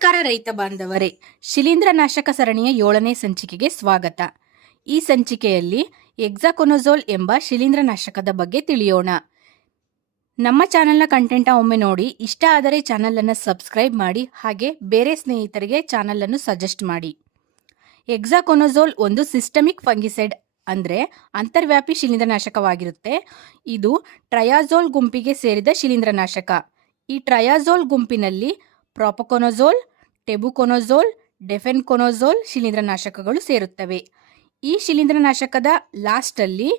ನಮಸ್ಕಾರ ರೈತ ಬಾಂಧವರೇ, ಶಿಲೀಂಧ್ರನಾಶಕ ಸರಣಿಯ ಏಳನೇ ಸಂಚಿಕೆಗೆ ಸ್ವಾಗತ. ಈ ಸಂಚಿಕೆಯಲ್ಲಿ ಎಕ್ಸಾಕೊನೊಜೋಲ್ ಎಂಬ ಶಿಲೀಂಧ್ರನಾಶಕದ ಬಗ್ಗೆ ತಿಳಿಯೋಣ. ನಮ್ಮ ಚಾನೆಲ್ನ ಕಂಟೆಂಟ ಒಮ್ಮೆ ನೋಡಿ, ಇಷ್ಟ ಆದರೆ ಚಾನಲನ್ನು ಸಬ್ಸ್ಕ್ರೈಬ್ ಮಾಡಿ, ಹಾಗೆ ಬೇರೆ ಸ್ನೇಹಿತರಿಗೆ ಚಾನಲನ್ನು ಸಜೆಸ್ಟ್ ಮಾಡಿ. ಎಕ್ಸಾಕೊನೊಝೋಲ್ ಒಂದು ಸಿಸ್ಟಮಿಕ್ ಫಂಗಿಸೈಡ್ ಅಂದರೆ ಅಂತರ್ವ್ಯಾಪಿ ಶಿಲೀಂಧ್ರನಾಶಕವಾಗಿರುತ್ತೆ. ಇದು ಟ್ರಯಾಝೋಲ್ ಗುಂಪಿಗೆ ಸೇರಿದ ಶಿಲೀಂಧ್ರನಾಶಕ. ಈ ಟ್ರಯಾಝೋಲ್ ಗುಂಪಿನಲ್ಲಿ ಪ್ರಾಪಕೊನೊಜೋಲ್ ಟೆಬುಕೊನೊಜೋಲ್, ಡೆಫೆನ್ಕೊನೊಜೋಲ್ ಶಿಲೀಂಧ್ರನಾಶಕಗಳು ಸೇರುತ್ತವೆ. ಈ ಶಿಲೀಂಧ್ರನಾಶಕದ ಲಾಸ್ಟಲ್ಲಿ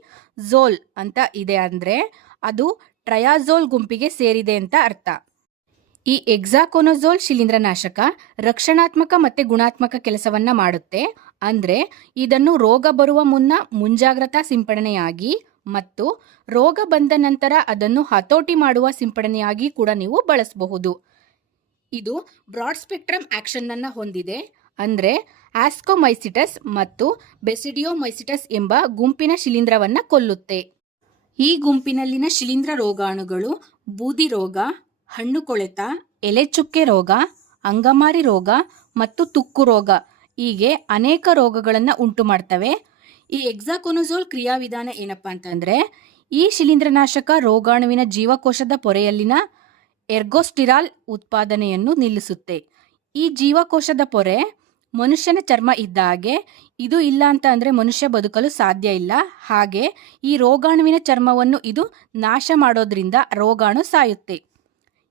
ಝೋಲ್ ಅಂತ ಇದೆ ಅಂದರೆ ಅದು ಟ್ರಯಾಝೋಲ್ ಗುಂಪಿಗೆ ಸೇರಿದೆ ಅಂತ ಅರ್ಥ. ಈ ಎಕ್ಸಾಕೊನೊಜೋಲ್ ಶಿಲೀಂಧ್ರನಾಶಕ ರಕ್ಷಣಾತ್ಮಕ ಮತ್ತು ಗುಣಾತ್ಮಕ ಕೆಲಸವನ್ನ ಮಾಡುತ್ತೆ. ಅಂದರೆ ಇದನ್ನು ರೋಗ ಬರುವ ಮುನ್ನ ಮುಂಜಾಗ್ರತಾ ಸಿಂಪಡಣೆಯಾಗಿ ಮತ್ತು ರೋಗ ಬಂದ ನಂತರ ಅದನ್ನು ಹತೋಟಿ ಮಾಡುವ ಸಿಂಪಡಣೆಯಾಗಿ ಕೂಡ ನೀವು ಬಳಸಬಹುದು. ಇದು ಬ್ರಾಡ್ ಸ್ಪೆಕ್ಟ್ರಮ್ ಆಕ್ಷನ್ ಅನ್ನ ಹೊಂದಿದೆ. ಅಂದರೆ ಆಸ್ಕೋಮೈಸಿಟಸ್ ಮತ್ತು ಬೆಸಿಡಿಯೋಮೈಸಿಟಸ್ ಎಂಬ ಗುಂಪಿನ ಶಿಲೀಂಧ್ರವನ್ನು ಕೊಲ್ಲುತ್ತೆ. ಈ ಗುಂಪಿನಲ್ಲಿನ ಶಿಲೀಂಧ್ರ ರೋಗಾಣುಗಳು ಬೂದಿ ರೋಗ, ಹಣ್ಣು ಕೊಳೆತ, ಎಲೆಚುಕ್ಕೆ ರೋಗ, ಅಂಗಮಾರಿ ರೋಗ ಮತ್ತು ತುಕ್ಕು ರೋಗ ಹೀಗೆ ಅನೇಕ ರೋಗಗಳನ್ನು ಉಂಟು ಮಾಡ್ತವೆ ಈ ಎಕ್ಸಾಕೊನೋಸೋಲ್ ಕ್ರಿಯಾವಿಧಾನ ಏನಪ್ಪಾ ಅಂತಂದರೆ ಈ ಶಿಲೀಂಧ್ರನಾಶಕ ರೋಗಾಣುವಿನ ಜೀವಕೋಶದ ಪೊರೆಯಲ್ಲಿನ ಎರ್ಗೋಸ್ಟಿರಾಲ್ ಉತ್ಪಾದನೆಯನ್ನು ನಿಲ್ಲಿಸುತ್ತೆ. ಈ ಜೀವಕೋಶದ ಪೊರೆ ಮನುಷ್ಯನ ಚರ್ಮ ಇದ್ದ ಹಾಗೆ ಇದು ಇಲ್ಲ ಅಂತ ಅಂದರೆ ಮನುಷ್ಯ ಬದುಕಲು ಸಾಧ್ಯ ಇಲ್ಲ. ಹಾಗೆ ಈ ರೋಗಾಣುವಿನ ಚರ್ಮವನ್ನು ಇದು ನಾಶ ಮಾಡೋದ್ರಿಂದ ರೋಗಾಣು ಸಾಯುತ್ತೆ.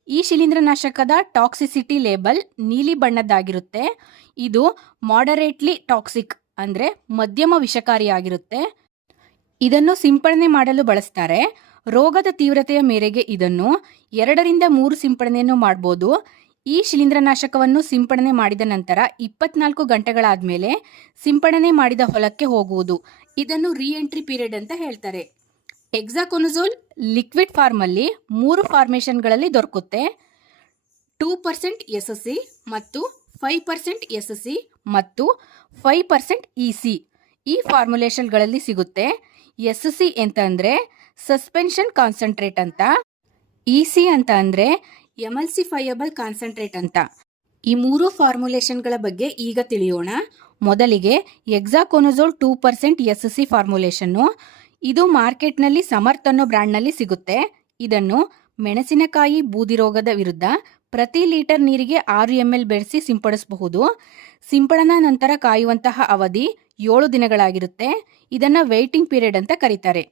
ಈ ಶಿಲೀಂಧ್ರನಾಶಕದ ಟಾಕ್ಸಿಸಿಟಿ ಲೇಬಲ್ ನೀಲಿ ಬಣ್ಣದ್ದಾಗಿರುತ್ತೆ. ಇದು ಮಾಡರೇಟ್ಲಿ ಟಾಕ್ಸಿಕ್ ಅಂದರೆ ಮಧ್ಯಮ ವಿಷಕಾರಿಯಾಗಿರುತ್ತೆ ಇದನ್ನು ಸಿಂಪಡಣೆ ಮಾಡಲು ಬಳಸ್ತಾರೆ. ರೋಗದ ತೀವ್ರತೆಯ ಮೇರೆಗೆ ಇದನ್ನು ಎರಡರಿಂದ ಮೂರು ಸಿಂಪಡಣೆಯನ್ನು ಮಾಡ್ಬೋದು. ಈ ಶಿಲೀಂಧ್ರನಾಶಕವನ್ನು ಸಿಂಪಡಣೆ ಮಾಡಿದ ನಂತರ ಇಪ್ಪತ್ನಾಲ್ಕು ಗಂಟೆಗಳಾದ್ಮೇಲೆ ಸಿಂಪಡಣೆ ಮಾಡಿದ ಹೊಲಕ್ಕೆ ಹೋಗುವುದು. ಇದನ್ನು ರೀಎಂಟ್ರಿ ಪೀರಿಯಡ್ ಅಂತ ಹೇಳ್ತಾರೆ. ಎಕ್ಸಾಕೊನಜೋಲ್ ಲಿಕ್ವಿಡ್ ಫಾರ್ಮಲ್ಲಿ ಮೂರು ಫಾರ್ಮೇಷನ್ಗಳಲ್ಲಿ ದೊರಕುತ್ತೆ. Two percent S S C ಮತ್ತು five percent S S C ಮತ್ತು ಫೈವ್ ಪರ್ಸೆಂಟ್ ಇ ಸಿ ಈ ಫಾರ್ಮುಲೇಷನ್ಗಳಲ್ಲಿ ಸಿಗುತ್ತೆ. ಎಸ್ ಸಿ ಅಂತ ಅಂದರೆ ಸಸ್ಪೆನ್ಷನ್ ಕಾನ್ಸಂಟ್ರೇಟ್ ಅಂತ ಇ ಸಿ ಅಂತ ಅಂದರೆ ಎಮಲ್ಸಿಫೈಯಬಲ್ ಕಾನ್ಸಂಟ್ರೇಟ್ ಅಂತ. ಈ ಮೂರು ಫಾರ್ಮುಲೇಷನ್ಗಳ ಬಗ್ಗೆ ಈಗ ತಿಳಿಯೋಣ. ಮೊದಲಿಗೆ hexaconazole two percent S C ಫಾರ್ಮುಲೇಷನ್ನು, ಇದು ಮಾರ್ಕೆಟ್ನಲ್ಲಿ ಸಮರ್ಥ್ ಅನ್ನೋ ಬ್ರ್ಯಾಂಡ್ನಲ್ಲಿ ಸಿಗುತ್ತೆ. ಇದನ್ನು ಮೆಣಸಿನಕಾಯಿ ಬೂದಿ ರೋಗದ ವಿರುದ್ಧ ಪ್ರತಿ ಲೀಟರ್ ನೀರಿಗೆ ಆರು ಎಂ ಎಲ್ ಬೆರೆಸಿ ಸಿಂಪಡಿಸಬಹುದು. ಸಿಂಪಡಣಾ ನಂತರ ಕಾಯುವಂತಹ ಅವಧಿ ಏಳು ದಿನಗಳಾಗಿರುತ್ತೆ. ಇದನ್ನು ವೆಯ್ಟಿಂಗ್ ಪೀರಿಯಡ್ ಅಂತ ಕರೀತಾರೆ.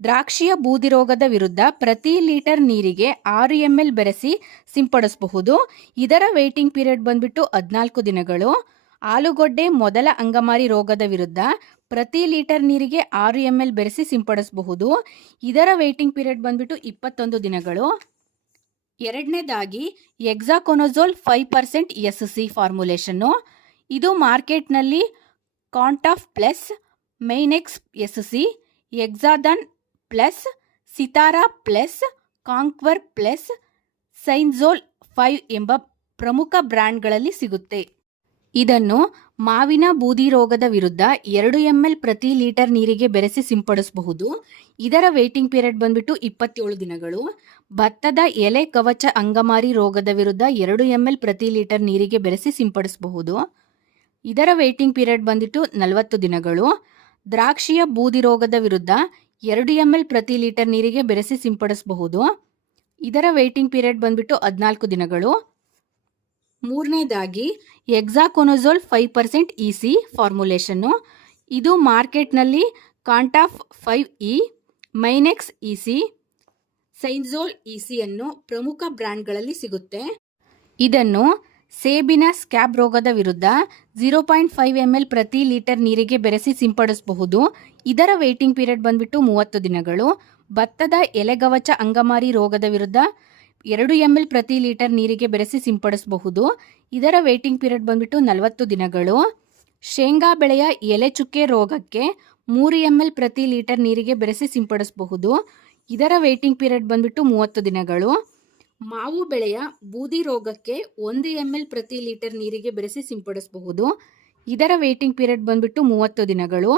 ದ್ರಾಕ್ಷಿಯ ಬೂದಿ ರೋಗದ ವಿರುದ್ಧ ಪ್ರತಿ ಲೀಟರ್ ನೀರಿಗೆ ಆರು ಎಂ ಎಲ್ ಬೆರೆಸಿ ಸಿಂಪಡಿಸಬಹುದು. ಇದರ ವೇಟಿಂಗ್ ಪೀರಿಯಡ್ ಬಂದ್ಬಿಟ್ಟು ಹದಿನಾಲ್ಕು ದಿನಗಳು. ಆಲೂಗಡ್ಡೆ ಮೊದಲ ಅಂಗಮಾರಿ ರೋಗದ ವಿರುದ್ಧ ಪ್ರತಿ ಲೀಟರ್ ನೀರಿಗೆ ಆರು ಎಂ ಎಲ್ ಬೆರೆಸಿ ಸಿಂಪಡಿಸಬಹುದು. ಇದರ ವೇಟಿಂಗ್ ಪೀರಿಯಡ್ ಬಂದ್ಬಿಟ್ಟು ಇಪ್ಪತ್ತೊಂದು ದಿನಗಳು. ಎರಡನೇದಾಗಿ hexaconazole five percent S C ಫಾರ್ಮುಲೇಷನ್ನು ಇದು ಮಾರ್ಕೆಟ್ನಲ್ಲಿ Contaf plus Minex S C Hexadhan plus, Sitara plus, Conquer plus ಸೈನ್ಝೋಲ್ five ಎಂಬ ಪ್ರಮುಖ ಬ್ರ್ಯಾಂಡ್ಗಳಲ್ಲಿ ಸಿಗುತ್ತೆ. ಇದನ್ನು ಮಾವಿನ ಬೂದಿ ರೋಗದ ವಿರುದ್ಧ ಎರಡು ಎಂ ಎಲ್ ಪ್ರತಿ ಲೀಟರ್ ನೀರಿಗೆ ಬೆರೆಸಿ ಸಿಂಪಡಿಸಬಹುದು. ಇದರ ವೇಟಿಂಗ್ ಪೀರಿಯಡ್ ಬಂದ್ಬಿಟ್ಟು ಇಪ್ಪತ್ತೇಳು ದಿನಗಳು. ಭತ್ತದ ಎಲೆ ಕವಚ ಅಂಗಮಾರಿ ರೋಗದ ವಿರುದ್ಧ ಎರಡು ಎಂ ಎಲ್ ಪ್ರತಿ ಲೀಟರ್ ನೀರಿಗೆ ಬೆರೆಸಿ ಸಿಂಪಡಿಸಬಹುದು. ಇದರ ವೇಟಿಂಗ್ ಪೀರಿಯಡ್ ಬಂದ್ಬಿಟ್ಟು ನಲವತ್ತು ದಿನಗಳು. ದ್ರಾಕ್ಷಿಯ ಬೂದಿ ರೋಗದ ವಿರುದ್ಧ ಎರಡು ಎಂ ಎಲ್ ಪ್ರತಿ ಲೀಟರ್ ನೀರಿಗೆ ಬೆರೆಸಿ ಸಿಂಪಡಿಸಬಹುದು. ಇದರ ವೇಟಿಂಗ್ ಪೀರಿಯಡ್ ಬಂದ್ಬಿಟ್ಟು ಹದಿನಾಲ್ಕು ದಿನಗಳು. ಮೂರನೇದಾಗಿ hexaconazole five percent E C ಫಾರ್ಮುಲೇಷನ್ನು ಇದು ಮಾರ್ಕೆಟ್ನಲ್ಲಿ Contaf five E Minex E C ಸೈನ್ಝೋಲ್ E ಸಿಯನ್ನು ಪ್ರಮುಖ ಬ್ರ್ಯಾಂಡ್ಗಳಲ್ಲಿ ಸಿಗುತ್ತೆ. ಇದನ್ನು ಸೇಬಿನ ಸ್ಕ್ಯಾಬ್ ರೋಗದ ವಿರುದ್ಧ zero point five M L ಪ್ರತಿ ಲೀಟರ್ ನೀರಿಗೆ ಬೆರೆಸಿ ಸಿಂಪಡಿಸಬಹುದು. ಇದರ ವೇಟಿಂಗ್ ಪೀರಿಯಡ್ ಬಂದ್ಬಿಟ್ಟು ಮೂವತ್ತು ದಿನಗಳು. ಭತ್ತದ ಎಲೆಗವಚ ಅಂಗಮಾರಿ ರೋಗದ ವಿರುದ್ಧ ಎರಡು ಎಂ ಎಲ್ ಪ್ರತಿ ಲೀಟರ್ ನೀರಿಗೆ ಬೆರೆಸಿ ಸಿಂಪಡಿಸಬಹುದು. ಇದರ ವೇಟಿಂಗ್ ಪೀರಿಯಡ್ ಬಂದ್ಬಿಟ್ಟು ನಲವತ್ತು ದಿನಗಳು. ಶೇಂಗಾ ಬೆಳೆಯ ಎಲೆ ಚುಕ್ಕೆ ರೋಗಕ್ಕೆ ಮೂರು ಎಂ ಎಲ್ ಪ್ರತಿ ಲೀಟರ್ ನೀರಿಗೆ ಬೆರೆಸಿ ಸಿಂಪಡಿಸಬಹುದು. ಇದರ ವೇಟಿಂಗ್ ಪೀರಿಯಡ್ ಬಂದ್ಬಿಟ್ಟು ಮೂವತ್ತು ದಿನಗಳು. ಮಾವು ಬೆಳೆಯ ಬೂದಿ ರೋಗಕ್ಕೆ ಒಂದು ಎಂ ಎಲ್ ಪ್ರತಿ ಲೀಟರ್ ನೀರಿಗೆ ಬೆರೆಸಿ ಸಿಂಪಡಿಸಬಹುದು. ಇದರ ವೇಟಿಂಗ್ ಪೀರಿಯಡ್ ಬಂದ್ಬಿಟ್ಟು ಮೂವತ್ತು ದಿನಗಳು.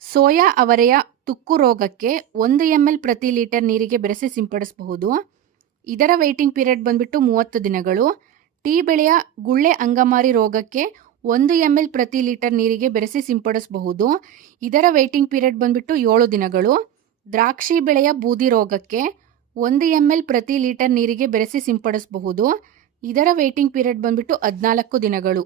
ಸೋಯಾ ಅವರೆಯ ತುಕ್ಕು ರೋಗಕ್ಕೆ ಒಂದು ಎಂ ಎಲ್ ಪ್ರತಿ ಲೀಟರ್ ನೀರಿಗೆ ಬೆರೆಸಿ ಸಿಂಪಡಿಸಬಹುದು. ಇದರ ವೇಟಿಂಗ್ ಪೀರಿಯಡ್ ಬಂದ್ಬಿಟ್ಟು ಮೂವತ್ತು ದಿನಗಳು. ಟೀ ಬೆಳೆಯ ಗುಳ್ಳೆ ಅಂಗಮಾರಿ ರೋಗಕ್ಕೆ ಒಂದು ಎಂ ಎಲ್ ಪ್ರತಿ ಲೀಟರ್ ನೀರಿಗೆ ಬೆರೆಸಿ ಸಿಂಪಡಿಸಬಹುದು. ಇದರ ವೇಟಿಂಗ್ ಪೀರಿಯಡ್ ಬಂದ್ಬಿಟ್ಟು ಏಳು ದಿನಗಳು. ದ್ರಾಕ್ಷಿ ಬೆಳೆಯ ಬೂದಿ ರೋಗಕ್ಕೆ ಒಂದು ಎಂ ಎಲ್ ಪ್ರತಿ ಲೀಟರ್ ನೀರಿಗೆ ಬೆರೆಸಿ ಸಿಂಪಡಿಸಬಹುದು. ಇದರ ವೇಟಿಂಗ್ ಪೀರಿಯಡ್ ಬಂದ್ಬಿಟ್ಟು ಹದಿನಾಲ್ಕು ದಿನಗಳು.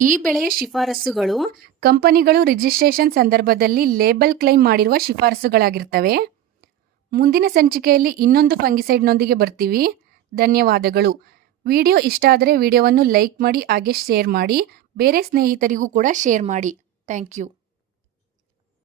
ಈ ಬೆಳೆಯ ಶಿಫಾರಸುಗಳು ಕಂಪನಿಗಳು ರಿಜಿಸ್ಟ್ರೇಷನ್ ಸಂದರ್ಭದಲ್ಲಿ ಲೇಬಲ್ ಕ್ಲೈಮ್ ಮಾಡಿರುವ ಶಿಫಾರಸುಗಳಾಗಿರ್ತವೆ. ಮುಂದಿನ ಸಂಚಿಕೆಯಲ್ಲಿ ಇನ್ನೊಂದು ಫಂಗಿಸೈಡ್ನೊಂದಿಗೆ ಬರ್ತೀವಿ. ಧನ್ಯವಾದಗಳು. ವಿಡಿಯೋ ಇಷ್ಟ ಆದರೆ ವಿಡಿಯೋವನ್ನು ಲೈಕ್ ಮಾಡಿ, ಹಾಗೆ ಶೇರ್ ಮಾಡಿ, ಬೇರೆ ಸ್ನೇಹಿತರಿಗೂ ಕೂಡ ಶೇರ್ ಮಾಡಿ. Thank you